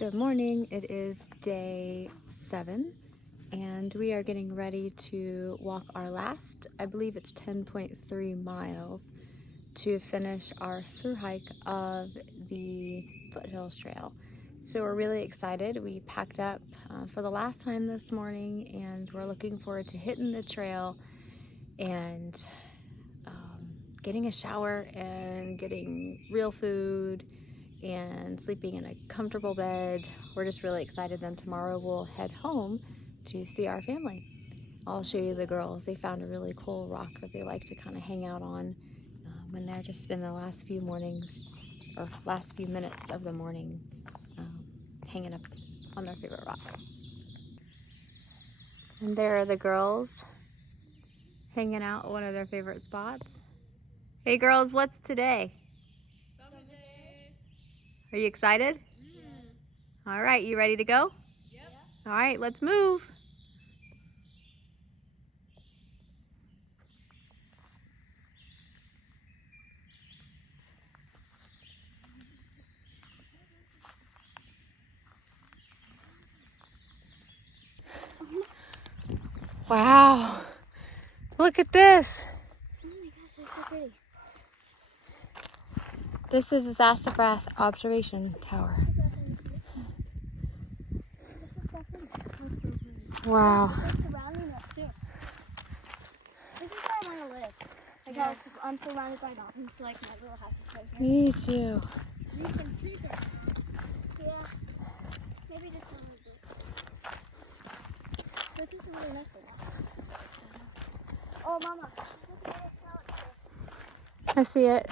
Good morning. It is day 7 and we are getting ready to walk our last, I believe it's 10.3 miles to finish our through hike of the Foothills Trail. So we're really excited. We packed up for the last time this morning and we're looking forward to hitting the trail and getting a shower and getting real food and sleeping in a comfortable bed. We're just really excited. Then tomorrow we'll head home to see our family. I'll show you the girls. They found a really cool rock that they like to kind of hang out on when they're just spend the last few mornings or last few minutes of the morning hanging up on their favorite rock. And there are the girls hanging out at one of their favorite spots. Hey girls, what's today? Are you excited? Yes. All right, you ready to go? Yep. All right, let's move. Wow, look at this. Oh my gosh, they're so pretty. This is the Sassafras observation tower. Wow. It's like surrounding us too. This is where I want to live. Like how I'm surrounded by mountains, like my little house is right here. Me too. Need some trees. Yeah. Maybe just a little bit. But this is really nice to walk. Oh, Mama. This is a salad. I see it.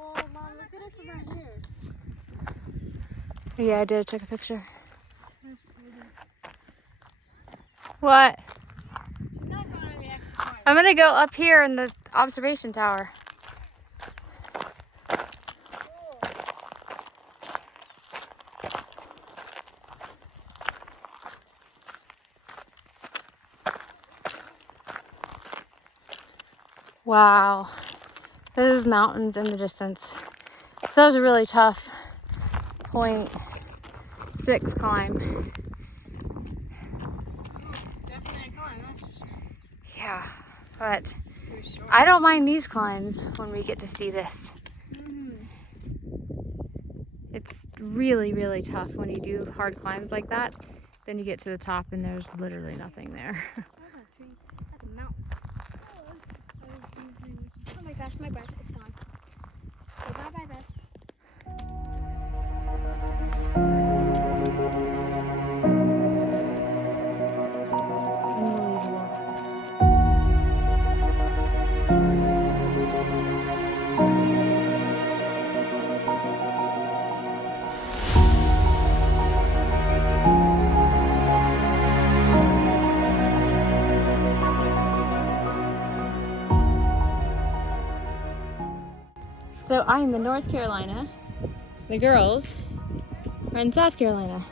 Oh, Mom, look at it from right here. Yeah, I did. Took a picture. That's pretty. What? I'm not going on the exercise. I'm gonna go up here in the observation tower. Wow. There's mountains in the distance. So that was a really tough 0.6 climb. Definitely a climb, that's for sure. Yeah, but For sure. I don't mind these climbs when we get to see this. It's really, really tough when you do hard climbs like that. Then you get to the top and there's literally nothing there. Those are trees. That's a mountain. Oh my gosh, my breath, it's gone. Say bye-bye, Beth. So I'm in North Carolina. The girls are in South Carolina.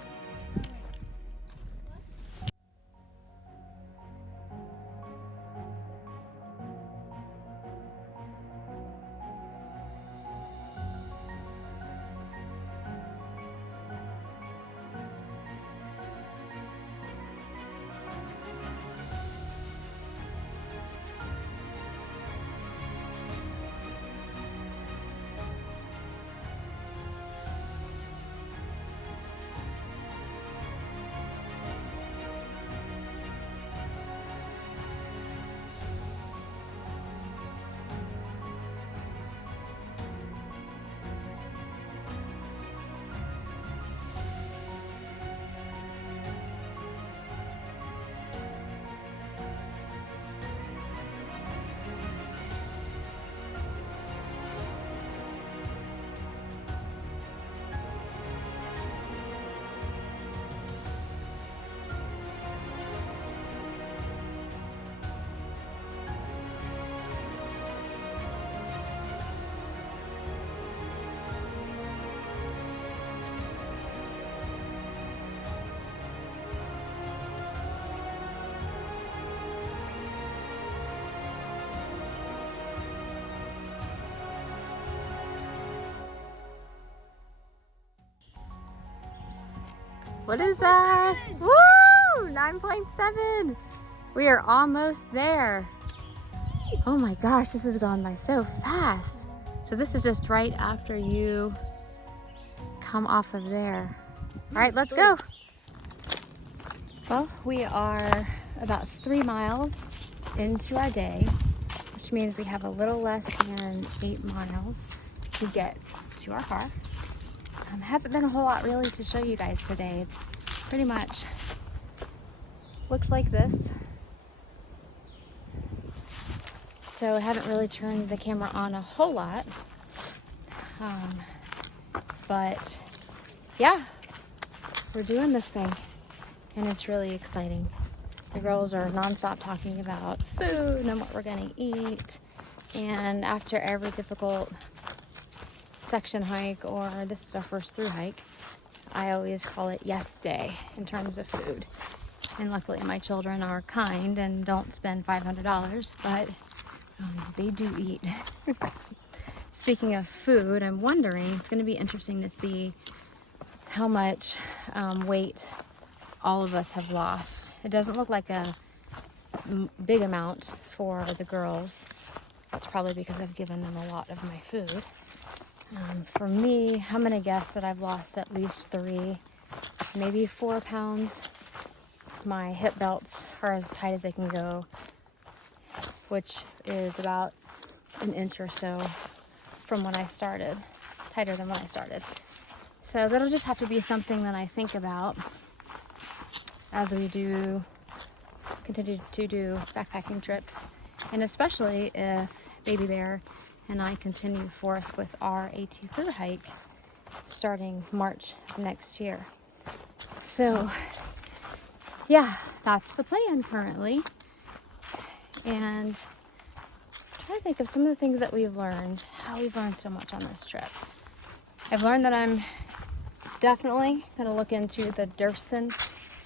What is that? Woo! 9.7. We are almost there. Oh my gosh, this has gone by so fast. So this is just right after you come off of there. All right, let's go. Well, we are about 3 miles into our day, which means we have a little less than 8 miles to get to our car. Hasn't been a whole lot really to show you guys today. It's pretty much looked like this. So I haven't really turned the camera on a whole lot. But yeah, we're doing this thing and it's really exciting. The girls are nonstop talking about food and what we're gonna eat. And after every difficult section hike, or this is our first through hike, I always call it yes day in terms of food. And luckily my children are kind and don't spend $500, but they do eat. Speaking of food, I'm wondering, it's going to be interesting to see how much weight all of us have lost. It doesn't look like a big amount for the girls. That's probably because I've given them a lot of my food. For me, I'm going to guess that I've lost at least 3, maybe 4 pounds. My hip belts are as tight as they can go, which is about an inch or so from when I started, tighter than when I started. So that'll just have to be something that I think about as we continue to do backpacking trips, and especially if Baby Bear and I continue forth with our AT through hike starting March of next year. So yeah, that's the plan currently. And trying to think of some of the things that we've learned, how we've learned so much on this trip. I've learned that I'm definitely going to look into the Durston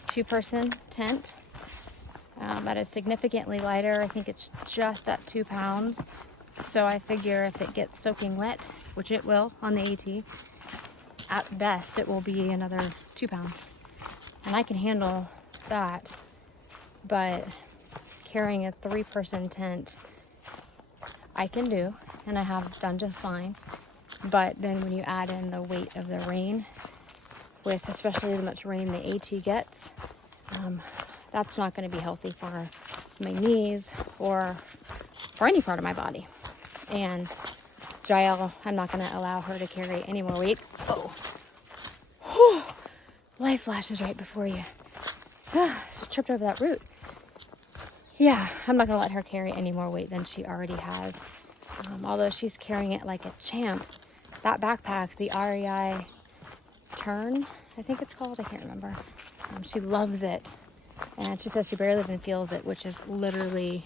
2-person tent. That is significantly lighter. I think it's just at 2 pounds. So I figure if it gets soaking wet, which it will on the AT, at best it will be another 2 pounds. And I can handle that. But carrying a 3-person tent, I can do, and I have done just fine. But then when you add in the weight of the rain, with especially the much rain the AT gets, that's not going to be healthy for my knees or for any part of my body. And Jael, I'm not going to allow her to carry any more weight. Oh, whew. Life flashes right before you. Just tripped over that root. Yeah, I'm not going to let her carry any more weight than she already has. Although she's carrying it like a champ. That backpack, the REI Turn, I think it's called, I can't remember. She loves it. And she says she barely even feels it, which is literally,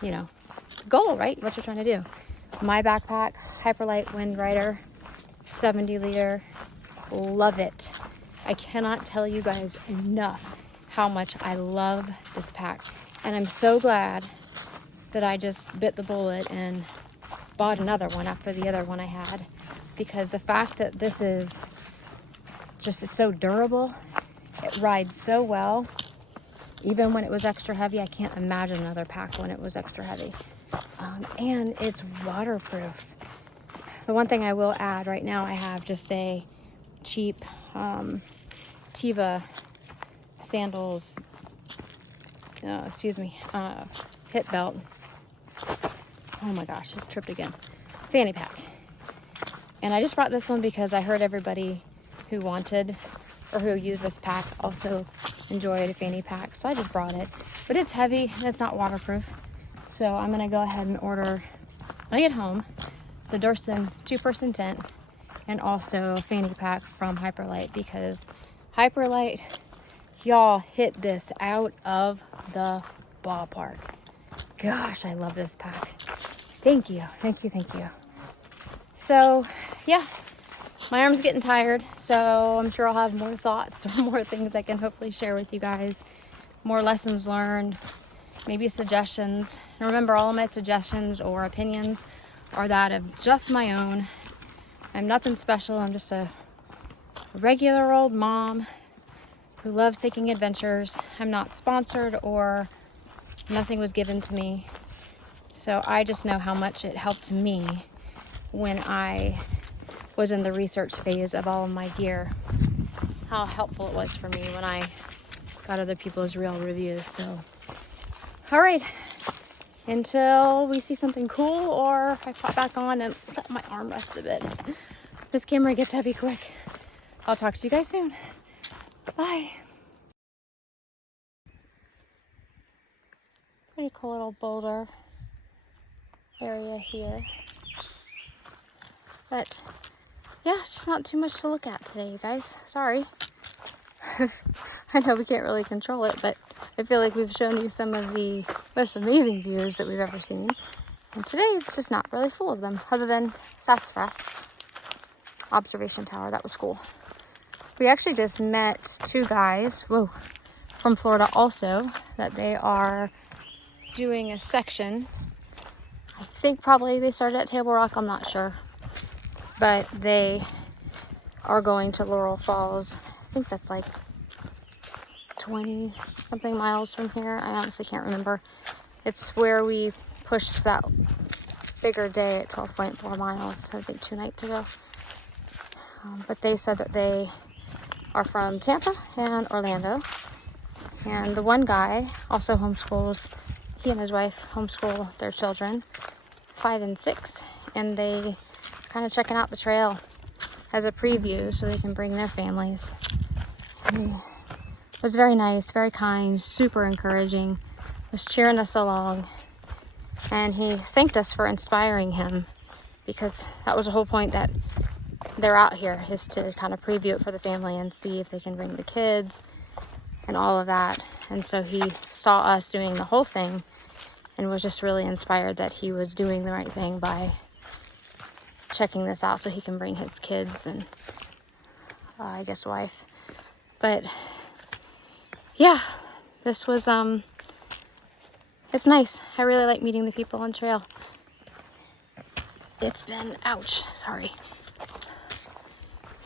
the goal, right? What you're trying to do. My backpack, Hyperlight Wind Rider, 70 liter, love it. I cannot tell you guys enough how much I love this pack. And I'm so glad that I just bit the bullet and bought another one after the other one I had. Because the fact that this is just so durable, it rides so well. Even when it was extra heavy, I can't imagine another pack when it was extra heavy. And it's waterproof. The one thing I will add right now, I have just a cheap Tiva sandals, hip belt. Oh my gosh, it tripped again. Fanny pack. And I just brought this one because I heard everybody who wanted or who used this pack also enjoyed a fanny pack. So I just brought it. But it's heavy and it's not waterproof. So I'm going to go ahead and order, when I get home, the Durston 2-person tent and also a fanny pack from Hyperlight, because Hyperlight, y'all, hit this out of the ballpark. Gosh, I love this pack. Thank you. Thank you. Thank you. So, yeah, my arm's getting tired, so I'm sure I'll have more thoughts or more things I can hopefully share with you guys. More lessons learned, maybe suggestions. And remember, all of my suggestions or opinions are that of just my own. I'm nothing special. I'm just a regular old mom who loves taking adventures. I'm not sponsored or nothing was given to me. So I just know how much it helped me when I was in the research phase of all of my gear. How helpful it was for me when I got other people's real reviews. So, all right, until we see something cool or I pop back on and let my arm rest a bit. This camera gets heavy quick. I'll talk to you guys soon. Bye. Pretty cool little boulder area here. But yeah, just not too much to look at today, you guys. Sorry. I know we can't really control it, but I feel like we've shown you some of the most amazing views that we've ever seen. And today it's just not really full of them, other than Sassafras observation tower. That was cool. We actually just met two guys, from Florida also, that they are doing a section. I think probably they started at Table Rock, I'm not sure. But they are going to Laurel Falls. I think that's like 20 something miles from here. I honestly can't remember. It's where we pushed that bigger day at 12.4 miles, I think 2 nights ago. But they said that they are from Tampa and Orlando. And the one guy also homeschools. He and his wife homeschool their children, 5 and 6. And they kind of checking out the trail as a preview so they can bring their families. And he was very nice, very kind, super encouraging, was cheering us along. And he thanked us for inspiring him, because that was the whole point that they're out here, is to kind of preview it for the family and see if they can bring the kids and all of that. And so he saw us doing the whole thing and was just really inspired that he was doing the right thing by checking this out so he can bring his kids and I guess wife. But yeah, this was it's nice. I really like meeting the people on trail. It's been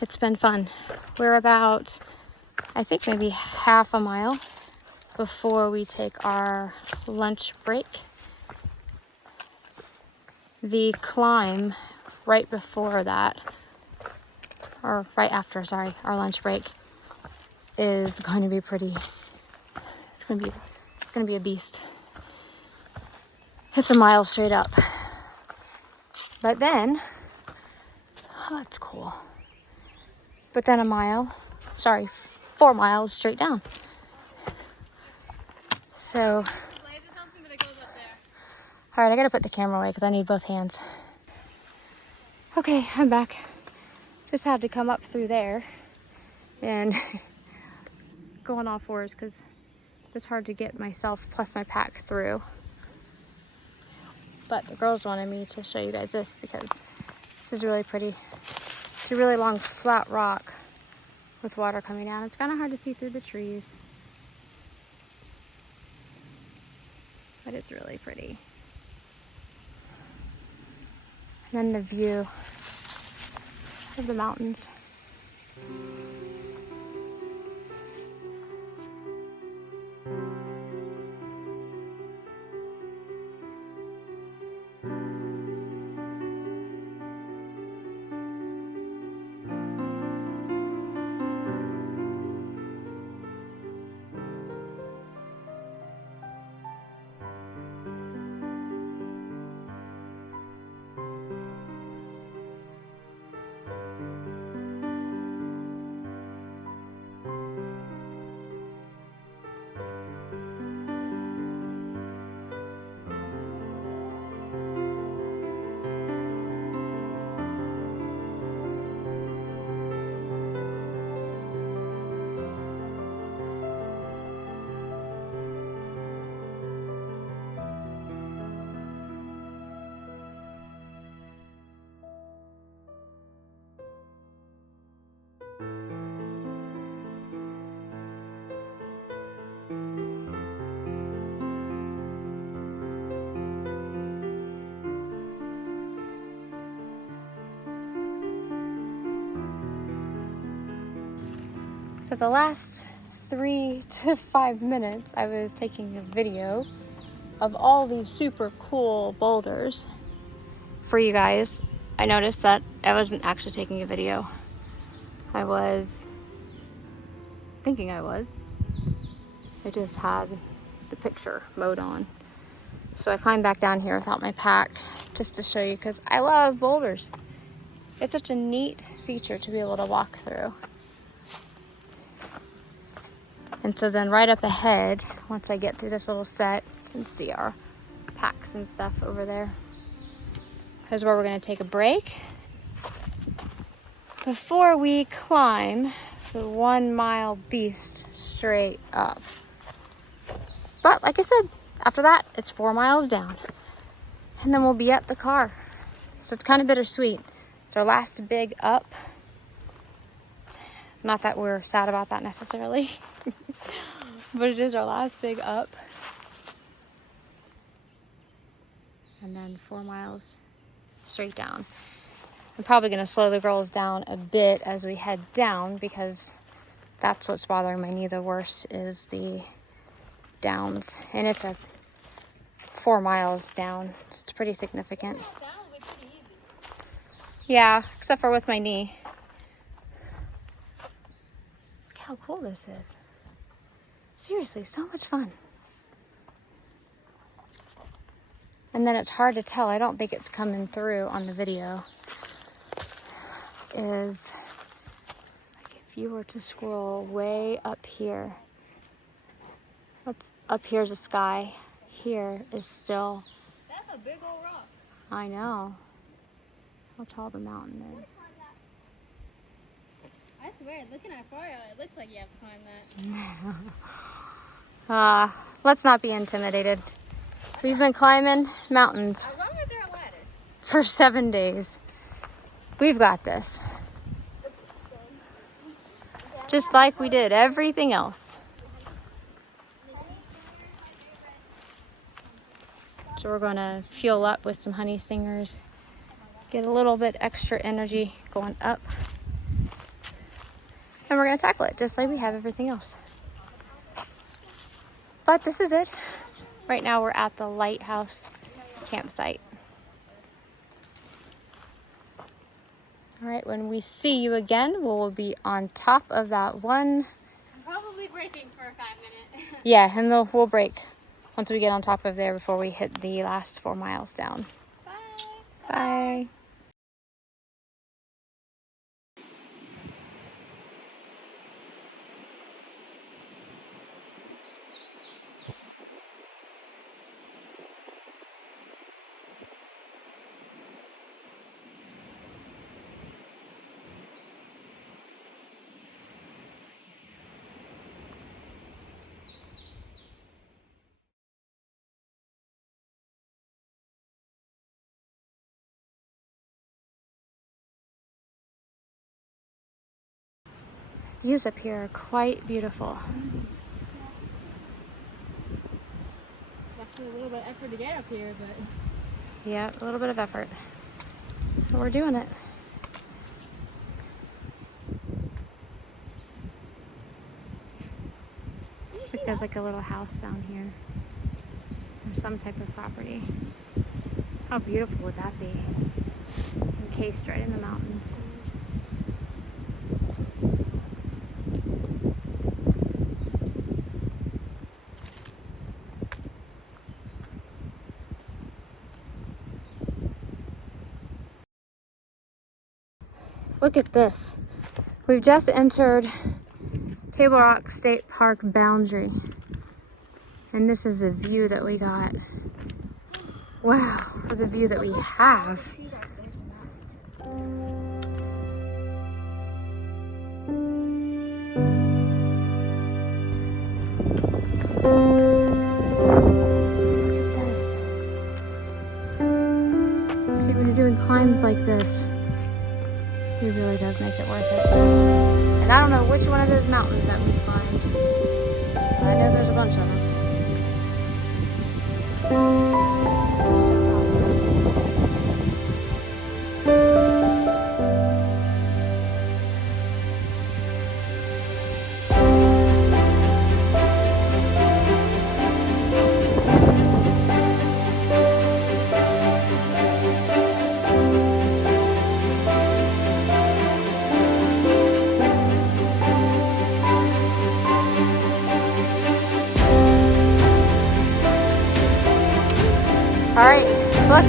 it's been fun. We're about, I think, maybe half a mile before we take our lunch break. The climb right before that, or right after, sorry, our lunch break is going to be it's going to be a beast. It's a mile straight up. But then, it's cool. But then 4 miles straight down. So, all right, I gotta put the camera away because I need both hands. Okay, I'm back. Just had to come up through there and go on all fours because it's hard to get myself plus my pack through. But the girls wanted me to show you guys this because this is really pretty. It's a really long flat rock with water coming down. It's kind of hard to see through the trees, but it's really pretty. And then the view of the mountains. So the last 3 to 5 minutes, I was taking a video of all these super cool boulders for you guys. I noticed that I wasn't actually taking a video. I was thinking I was. I just had the picture mode on. So I climbed back down here without my pack just to show you, because I love boulders. It's such a neat feature to be able to walk through. And so then right up ahead, once I get through this little set, you can see our packs and stuff over there. Here's where we're gonna take a break before we climb the 1 mile beast straight up. But like I said, after that, it's 4 miles down. And then we'll be at the car. So it's kind of bittersweet. It's our last big up. Not that we're sad about that necessarily, but it is our last big up. And then 4 miles straight down. I'm probably gonna slow the girls down a bit as we head down, because that's what's bothering my knee the worst, is the downs. And it's a 4 miles down, so it's pretty significant. Yeah, except for with my knee. Look how cool this is. Seriously, so much fun. And then it's hard to tell, I don't think it's coming through on the video, is like if you were to scroll way up here, what's up here is the sky, here is still. That's a big old rock. I know how tall the mountain is. I swear, looking at a photo, it looks like you have to climb that. Let's not be intimidated. We've been climbing mountains As long as there's a ladder. for 7 days. We've got this. Just like we did everything else. So we're gonna fuel up with some honey stingers, get a little bit extra energy going up, and we're gonna tackle it just like we have everything else. But this is it. Right now we're at the lighthouse campsite. All right, when we see you again, we'll be on top of that one. I'm probably breaking for 5 minutes. Yeah, and we'll break once we get on top of there before we hit the last 4 miles down. Bye. Bye. Views up here are quite beautiful. Definitely a little bit of effort to get up here, but Yeah, a little bit of effort. But we're doing it. Looks like there's like a little house down here, or some type of property. How beautiful would that be? Encased right in the mountains. Look at this. We've just entered Table Rock State Park boundary. And this is the view that we got. Wow, for the view that we have. Look at this. See, when you're doing climbs like this, it really does make it worth it. And I don't know which one of those mountains that we climbed, but I know there's a bunch of them. Just so obvious. All right, look,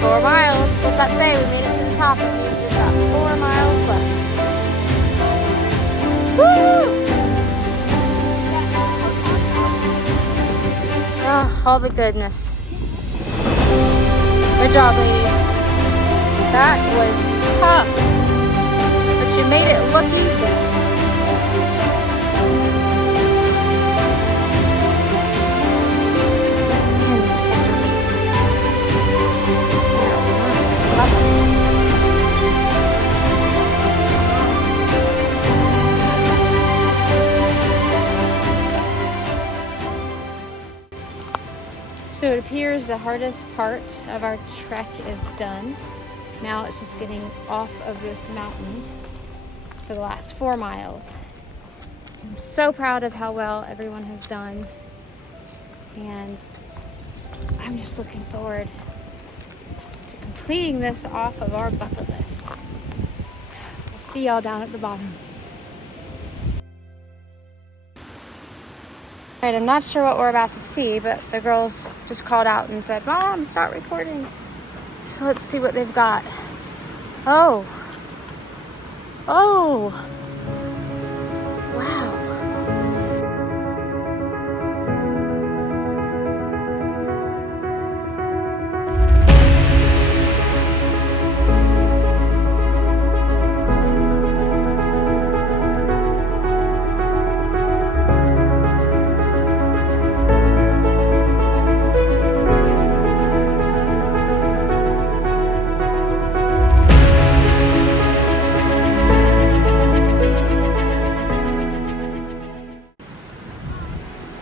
4 miles. What's that say? We made it to the top. It means we've got 4 miles left. Woo! Oh, all the goodness. Good job, ladies. That was tough, but you made it look easy. Man, these kids are beasts. I love them. So it appears the hardest part of our trek is done. Now it's just getting off of this mountain for the last 4 miles. I'm so proud of how well everyone has done, and I'm just looking forward to completing this off of our bucket list. We'll see y'all down at the bottom. All right, I'm not sure what we're about to see, but the girls just called out and said, "Mom, start recording." So let's see what they've got. Oh. Oh. Wow.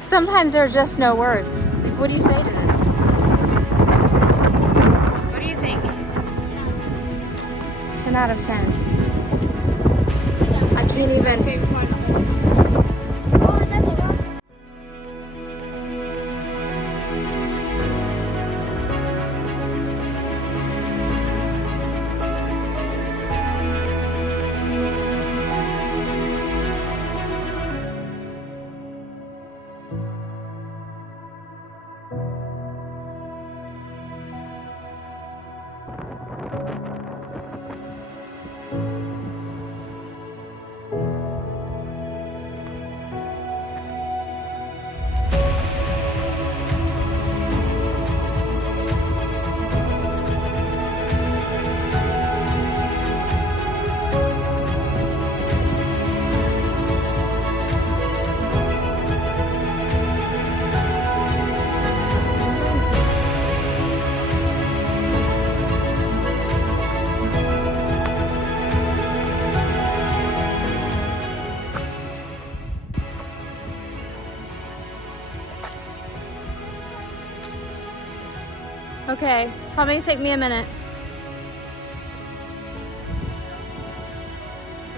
Sometimes there's just no words. Like, what do you say to this? What do you think? 10 out of 10. I can't even. Oh, is that takeoff? Okay, it's probably gonna take me a minute.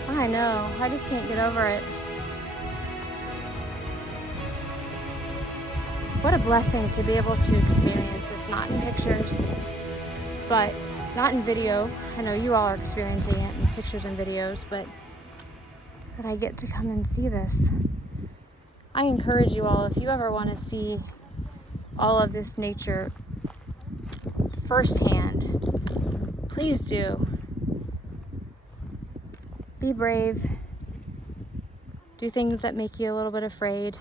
I know, I just can't get over it. What a blessing to be able to experience this, not in pictures, but not in video. I know you all are experiencing it in pictures and videos, but that I get to come and see this. I encourage you all, if you ever want to see all of this nature firsthand, please do. Be brave. Do things that make you a little bit afraid.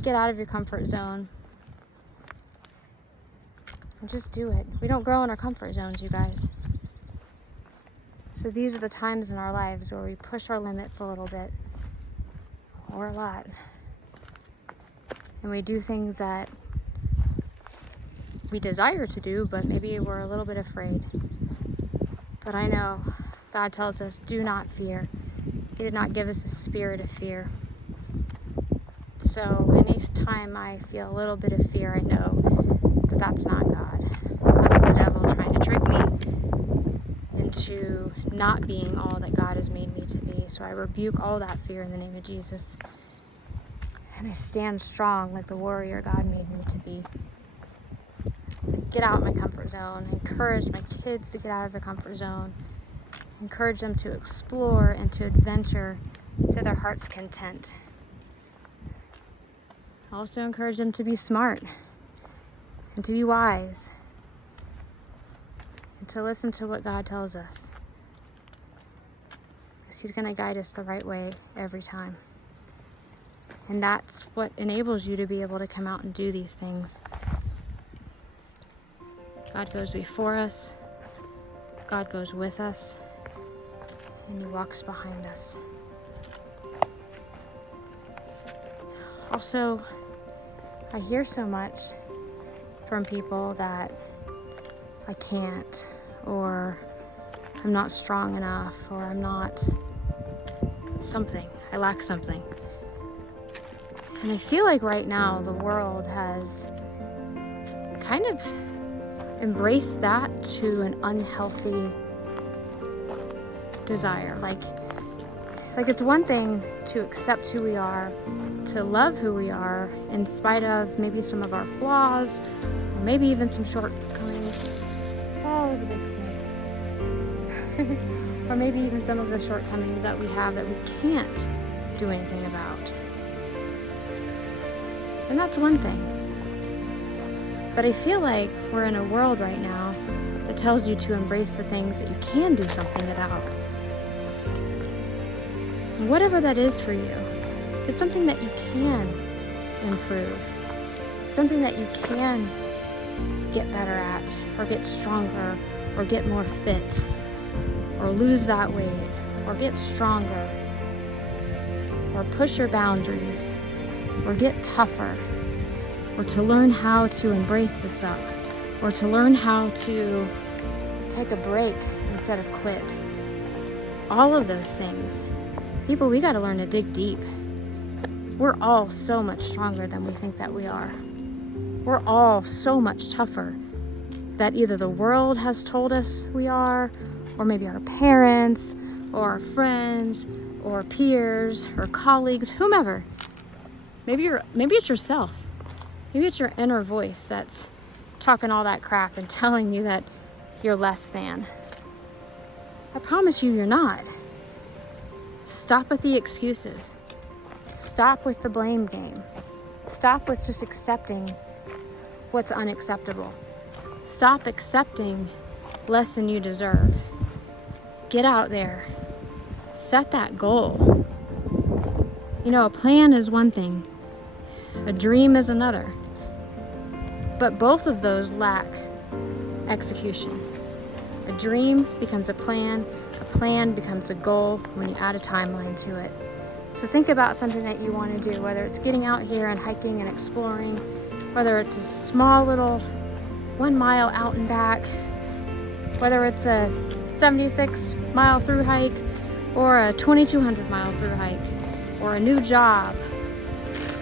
Get out of your comfort zone. And just do it. We don't grow in our comfort zones, you guys. So these are the times in our lives where we push our limits a little bit, or a lot. And we do things that we desire to do, but maybe we're a little bit afraid. But I know God tells us, do not fear. He did not give us a spirit of fear. So anytime I feel a little bit of fear, I know that that's not God. That's the devil trying to trick me into not being all that God has made me to be. So I rebuke all that fear in the name of Jesus. And I stand strong like the warrior God made me to be. Get out of my comfort zone. Encourage my kids to get out of their comfort zone. Encourage them to explore and to adventure to their heart's content. Also encourage them to be smart. and to be wise and to listen to what God tells us. Because He's going to guide us the right way every time. And that's what enables you to be able to come out and do these things. God goes before us. God goes with us. And He walks behind us. Also, I hear so much from people that I can't, or I'm not strong enough, or I'm not something. I lack something. And I feel like right now the world has kind of embraced that to an unhealthy desire. Like it's one thing to accept who we are, to love who we are, in spite of maybe some of our flaws, or maybe even some shortcomings. Oh, it was a big sin. Or maybe even some of the shortcomings that we have that we can't do anything about. And that's one thing. But I feel like we're in a world right now that tells you to embrace the things that you can do something about. And whatever that is for you, it's something that you can improve, something that you can get better at, or get stronger, or get more fit, or lose that weight, or get stronger, or push your boundaries, or get tougher, or to learn how to embrace the suck, or to learn how to take a break instead of quit. All of those things. People, we got to learn to dig deep. We're all so much stronger than we think that we are. We're all so much tougher that either the world has told us we are, or maybe our parents, or our friends, or peers, or colleagues, whomever. Maybe it's yourself. Maybe it's your inner voice that's talking all that crap and telling you that you're less than. I promise you, you're not. Stop with the excuses. Stop with the blame game. Stop with just accepting what's unacceptable. Stop accepting less than you deserve. Get out there. Set that goal. You know, a plan is one thing. A dream is another. But both of those lack execution. A dream becomes a plan becomes a goal when you add a timeline to it. So think about something that you want to do, whether it's getting out here and hiking and exploring, whether it's a small little 1 mile out and back, whether it's a 76-mile through hike, or a 2,200 mile through hike, or a new job,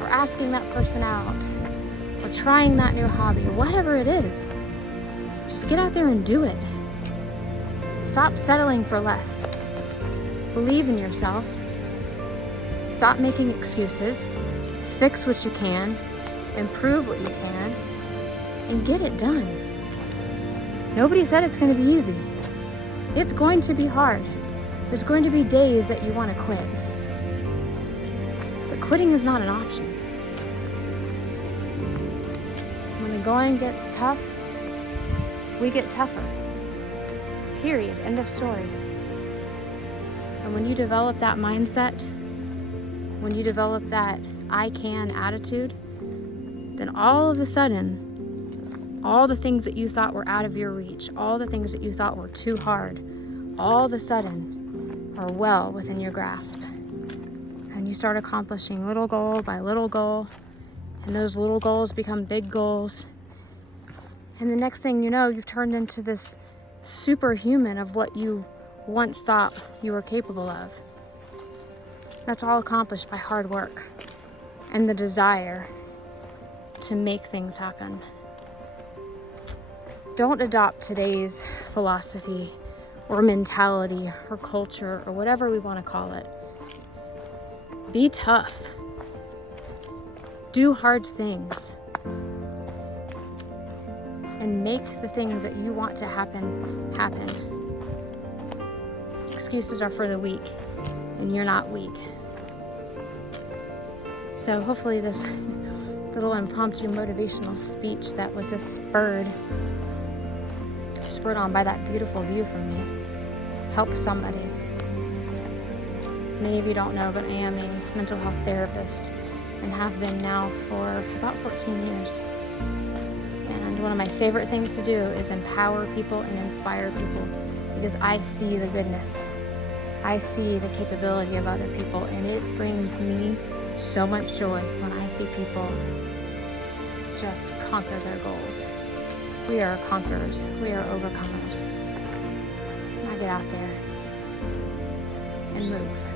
or asking that person out, or trying that new hobby, whatever it is. Just get out there and do it. Stop settling for less. Believe in yourself. Stop making excuses. Fix what you can. Improve what you can. And get it done. Nobody said it's going to be easy. It's going to be hard. There's going to be days that you want to quit. But quitting is not an option. When the going gets tough, we get tougher. Period. End of story. And when you develop that mindset, when you develop that I can attitude, then all of a sudden, all the things that you thought were out of your reach, all the things that you thought were too hard, all of a sudden are well within your grasp. And you start accomplishing little goal by little goal, and those little goals become big goals. And the next thing you know, you've turned into this superhuman of what you once thought you were capable of. That's all accomplished by hard work and the desire to make things happen. Don't adopt today's philosophy or mentality or culture or whatever we want to call it. Be tough. Do hard things. And make the things that you want to happen, happen. Excuses are for the weak, and you're not weak. So hopefully this little impromptu motivational speech that was just spurred on by that beautiful view from me. Help somebody. Many of you don't know, but I am a mental health therapist and have been now for about 14 years. And one of my favorite things to do is empower people and inspire people, because I see the goodness. I see the capability of other people, and it brings me so much joy when I see people just conquer their goals. We are conquerors. We are overcomers. Now get out there and move.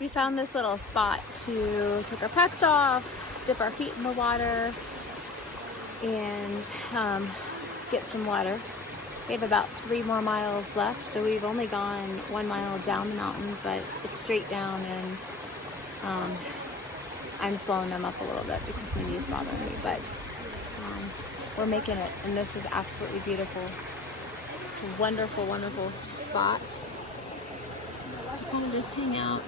We found this little spot to take our packs off, dip our feet in the water, and get some water. We have about 3 more miles left, so we've only gone 1 mile down the mountain, but it's straight down, and I'm slowing them up a little bit because my knees bother me, but we're making it, and this is absolutely beautiful. It's a wonderful, wonderful spot to kind of just hang out.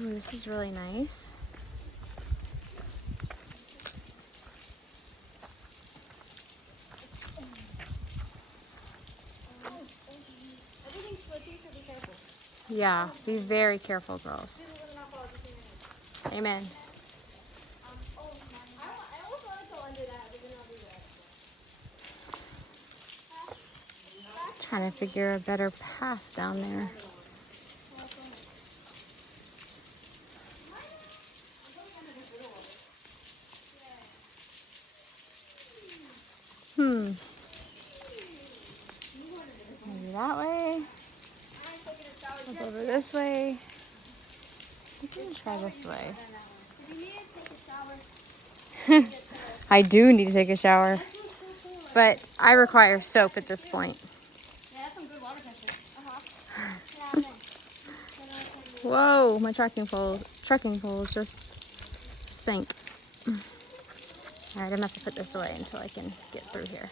Ooh, this is really nice. Everything's slippery, so be careful. Yeah, be very careful, girls. Amen. I almost want to go under that, but then I'll do that. Trying to figure a better path down there. Maybe that way. Look over this way. We can try this way. If you need to take a shower, I do need to take a shower, but I require soap at this point. yeah, that's some good water pressure. Yeah, Whoa, my trekking pole just sank. All right, I'm gonna have to put this away until I can get through here.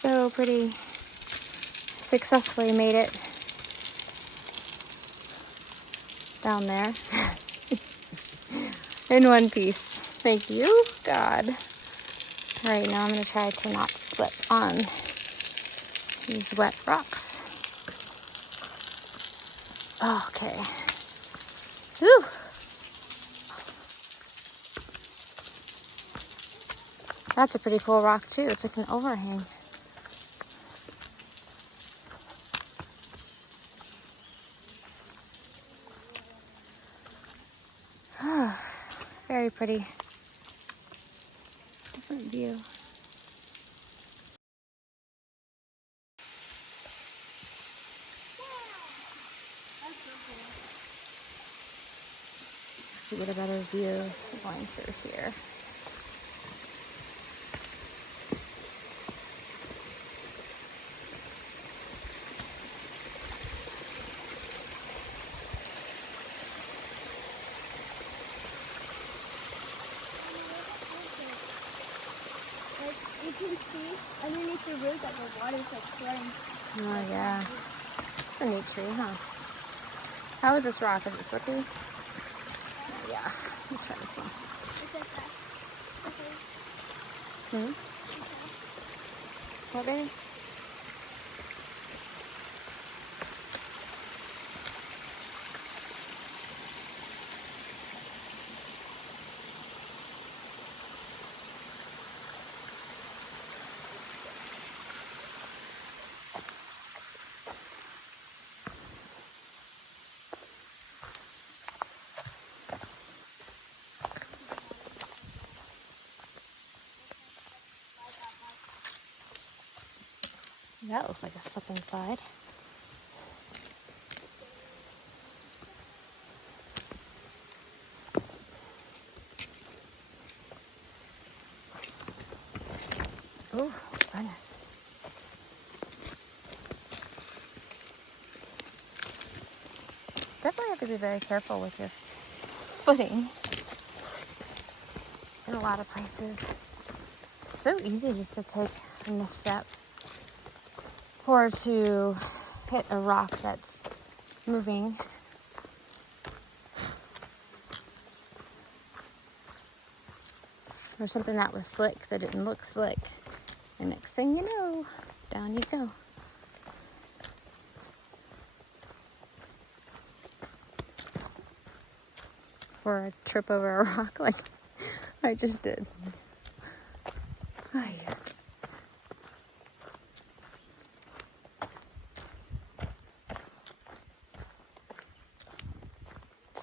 So pretty. Successfully made it down there in one piece. Thank you, God. All right, now I'm gonna try to not slip on these wet rocks. Okay. Whew. That's a pretty cool rock too. It's like an overhang. Very pretty. Different view. To get a better view going through here. like you can see underneath the root that the water's like flooding. Oh yeah. It's a neat tree, huh? How is this rock? Is it slippery? Yeah. Let's try this one. It's like that. Hmm? What, baby? That looks like a slip and slide. to be very careful with your footing in a lot of places. It's so easy just to take a misstep or to hit a rock that's moving. Or something that was slick that didn't look slick. And next thing you know, down you go. Or a trip over a rock like I just did. Ay.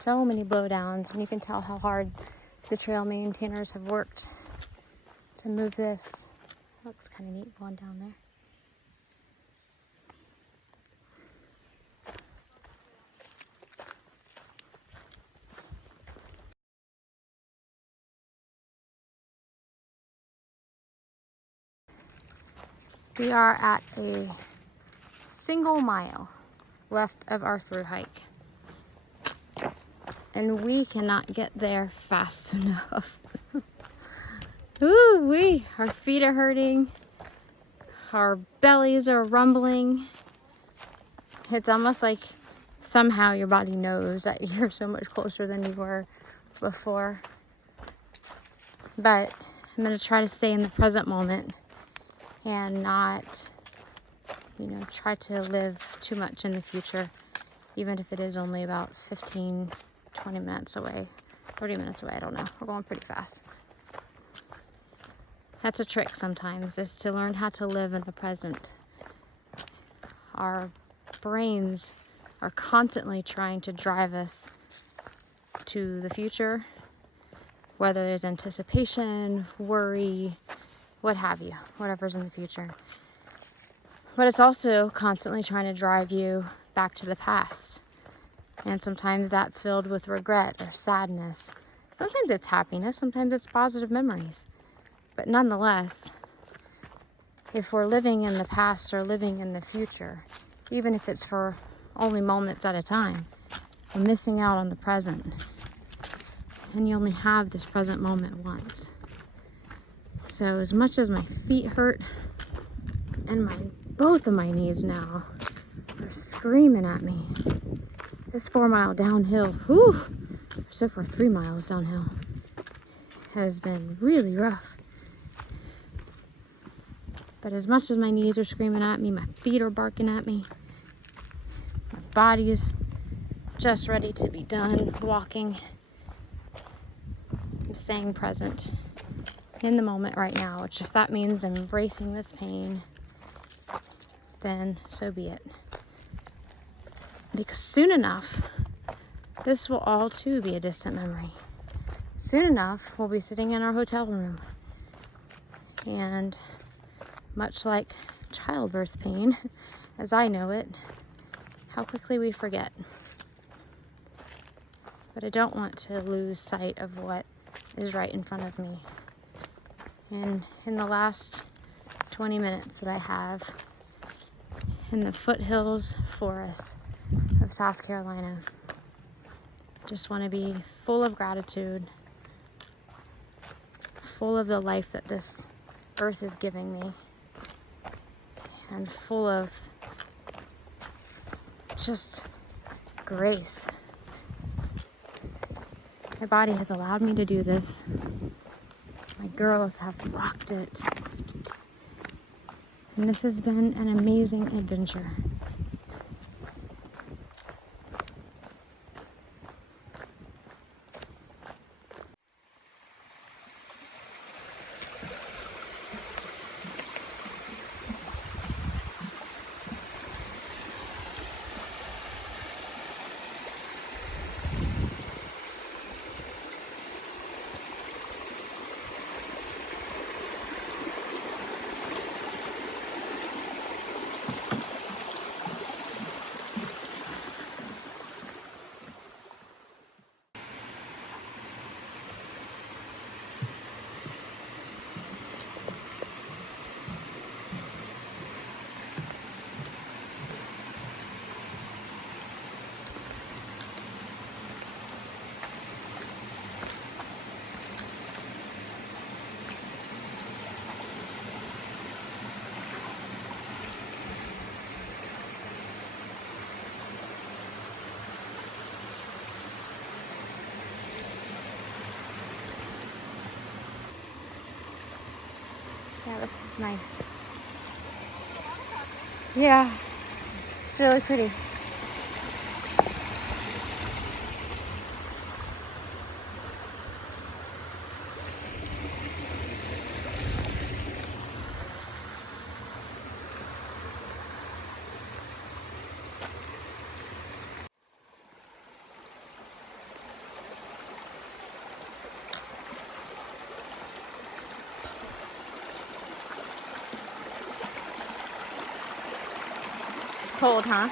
So many blowdowns, and you can tell how hard the trail maintainers have worked to move this. Looks kind of neat going down there. We are at a single mile left of our through hike. And we cannot get there fast enough. Ooh, our feet are hurting. Our bellies are rumbling. It's almost like somehow your body knows that you're so much closer than you were before. But I'm gonna try to stay in the present moment and not, try to live too much in the future, even if it is only about 15, 20 minutes away, 30 minutes away, I don't know. We're going pretty fast. That's a trick sometimes, is to learn how to live in the present. Our brains are constantly trying to drive us to the future, whether there's anticipation, worry, what have you, whatever's in the future. But it's also constantly trying to drive you back to the past. And sometimes that's filled with regret or sadness. Sometimes it's happiness, sometimes it's positive memories. But nonetheless, if we're living in the past or living in the future, even if it's for only moments at a time, we're missing out on the present. And you only have this present moment once. So as much as my feet hurt and both of my knees now are screaming at me, this 4 mile downhill, so far 3 miles downhill, has been really rough. But as much as my knees are screaming at me, my feet are barking at me, my body is just ready to be done walking. I'm staying present in the moment right now, which if that means I'm embracing this pain, then so be it. Because soon enough, this will all too be a distant memory. Soon enough, we'll be sitting in our hotel room. And much like childbirth pain, as I know it, how quickly we forget. But I don't want to lose sight of what is right in front of me. And in the last 20 minutes that I have in the foothills forest of South Carolina, I just want to be full of gratitude, full of the life that this earth is giving me, and full of just grace. My body has allowed me to do this. My girls have rocked it. And this has been an amazing adventure. That's nice. Yeah, it's really pretty. Cold, huh?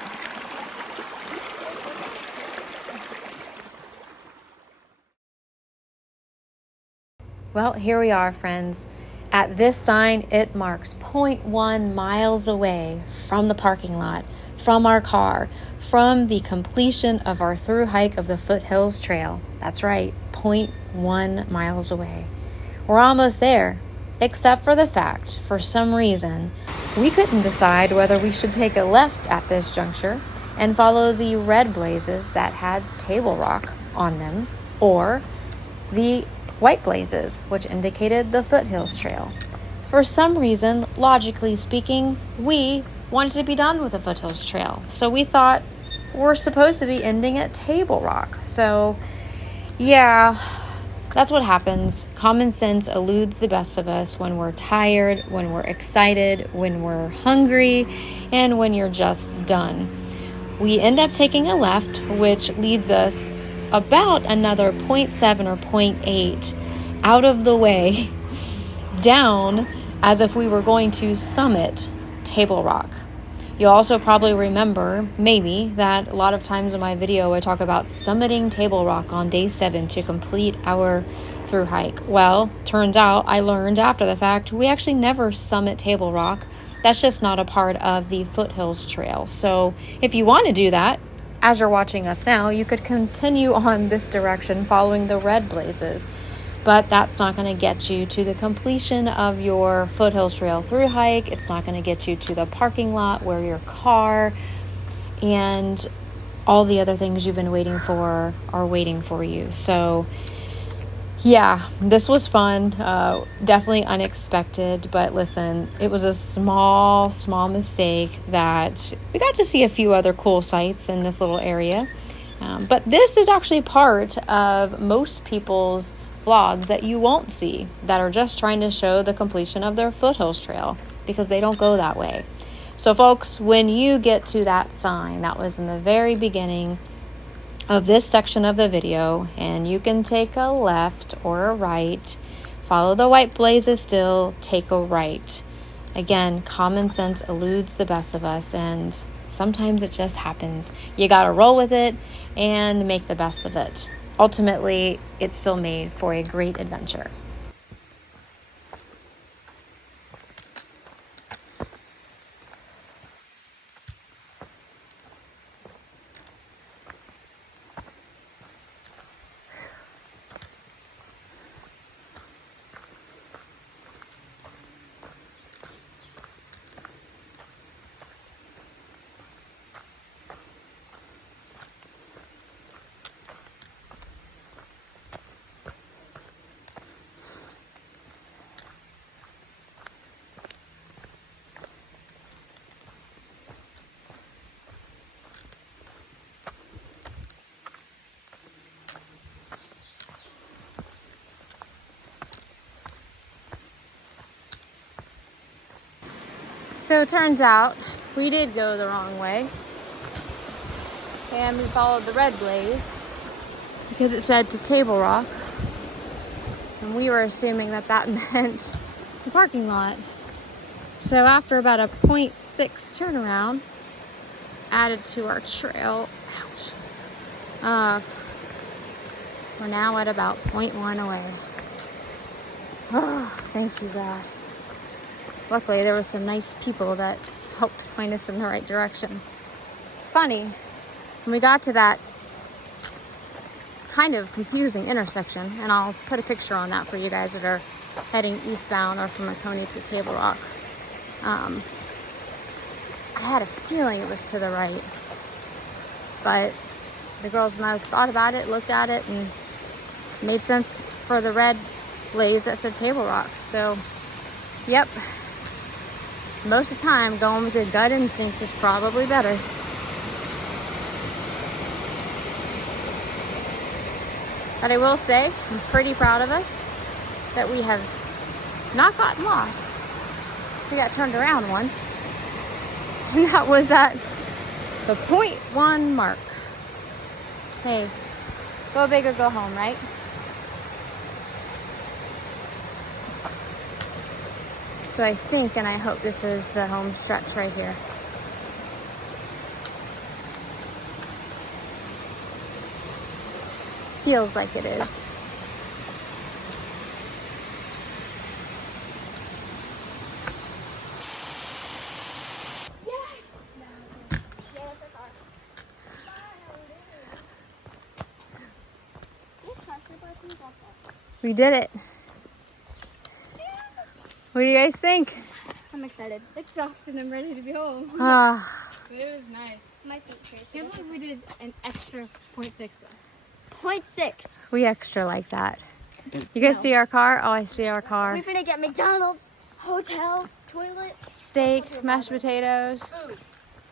Well, here we are, friends. At this sign, it marks 0.1 miles away from the parking lot, from our car, from the completion of our through hike of the Foothills Trail. That's right, 0.1 miles away. We're almost there, except for the fact, for some reason, we couldn't decide whether we should take a left at this juncture and follow the red blazes that had Table Rock on them, or the white blazes, which indicated the Foothills Trail. For some reason, logically speaking, we wanted to be done with the Foothills Trail. So we thought we're supposed to be ending at Table Rock. So yeah, that's what happens. Common sense eludes the best of us when we're tired, when we're excited, when we're hungry, and when you're just done. We end up taking a left, which leads us about another 0.7 or 0.8 out of the way, down as if we were going to summit Table Rock. You'll also probably remember, maybe, that a lot of times in my video I talk about summiting Table Rock on day 7 to complete our through hike. Well, turns out I learned after the fact we actually never summit Table Rock. That's just not a part of the Foothills Trail. So if you want to do that, as you're watching us now, you could continue on this direction following the red blazes, but that's not going to get you to the completion of your Foothills Trail through hike. It's not going to get you to the parking lot where your car and all the other things you've been waiting for are waiting for you. So yeah, this was fun, definitely unexpected, but listen, it was a small mistake that we got to see a few other cool sights in this little area. But this is actually part of most people's vlogs that you won't see, that are just trying to show the completion of their Foothills Trail, because they don't go that way. So folks, when you get to that sign, that was in the very beginning of this section of the video, and you can take a left or a right, follow the white blazes still, take a right. Again, common sense eludes the best of us, and sometimes it just happens. You gotta roll with it and make the best of it. Ultimately, it's still made for a great adventure. So it turns out we did go the wrong way, and we followed the red blaze because it said to Table Rock, and we were assuming that that meant the parking lot. So after about a 0.6 turnaround added to our trail, we're now at about 0.1 away. Oh, thank you, God. Luckily, there were some nice people that helped point us in the right direction. Funny, when we got to that kind of confusing intersection, and I'll put a picture on that for you guys that are heading eastbound or from Oconee to Table Rock. I had a feeling it was to the right, but the girls and I thought about it, looked at it, and it made sense for the red blaze that said Table Rock. So, yep, most of the time, going with your gut instinct is probably better. But I will say, I'm pretty proud of us that we have not gotten lost. We got turned around once. And that was at the 0.1 mark. Hey, go big or go home, right? So I think and I hope this is the home stretch right here. Feels like it is. We did it. What do you guys think? I'm excited. It's soft and I'm ready to be home. Ah, It was nice. My feet hurt. I can't believe we did an extra 0.6 though. 0.6. we extra like that. You guys see our car? Oh, I see our car. We finna get McDonald's, hotel, toilet. Steak, mashed potatoes. Food.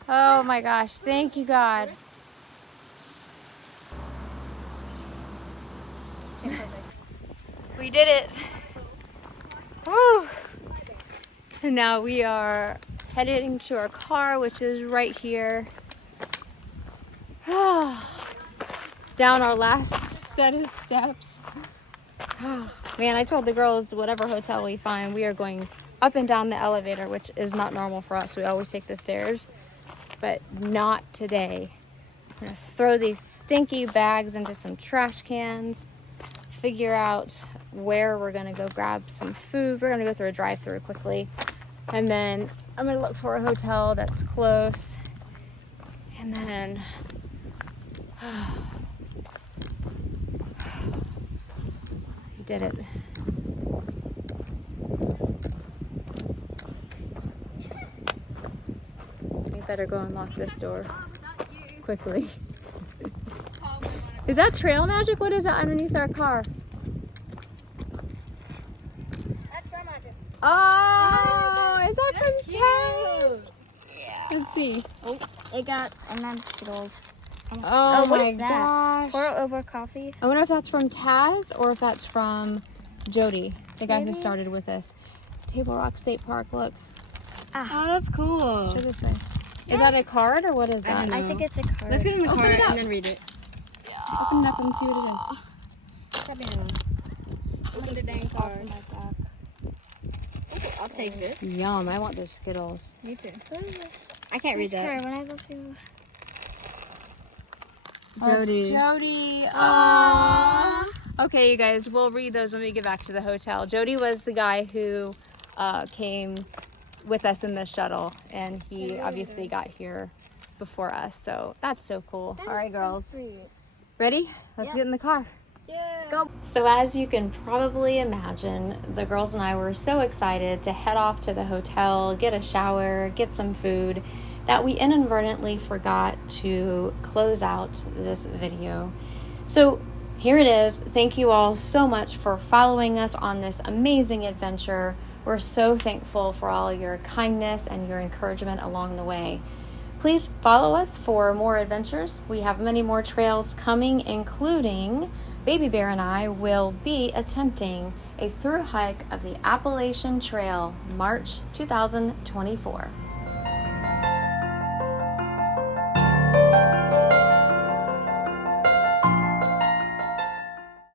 Oh my gosh, thank you, God. We did it. Woo. And now we are heading to our car, which is right here. Down our last set of steps. Man, I told the girls whatever hotel we find, we are going up and down the elevator, which is not normal for us. We always take the stairs, but not today. I'm gonna throw these stinky bags into some trash cans, figure out where we're gonna go grab some food. We're gonna go through a drive-through quickly, and then I'm gonna look for a hotel that's close, and then we did it. We better go and lock this door quickly. Is that trail magic? What is that underneath our car? That's your magic. Oh, is that from Cute. Taz? Yeah. Let's see. It got, and then Skittles. Oh, what my is that? gosh. Pour over coffee. I wonder if that's from Taz or if that's from Jody, the guy who Maybe. started with us. Table Rock State Park, look. Oh, that's cool. Show this way. Is that a card or what is I that? don't I know. think it's a card. Let's get in the Open car it up. and then read it. Open it up and see what it is. Goddamn. Open the dang card. I'll take this. Yum, I want those Skittles. Me too. What is this? I can't read This that. card, when I look through. Jody. Jody. Aww. Okay, you guys, we'll read those when we get back to the hotel. Jody was the guy who came with us in the shuttle, and he obviously got here before us, so that's so cool. All right, girls. Ready? Let's Yeah. get in the car. Yeah. Go. So as you can probably imagine, the girls and I were so excited to head off to the hotel, get a shower, get some food, that we inadvertently forgot to close out this video. So here it is. Thank you all so much for following us on this amazing adventure. We're so thankful for all your kindness and your encouragement along the way. Please follow us for more adventures. We have many more trails coming, including Baby Bear and I will be attempting a through hike of the Appalachian Trail, March 2024.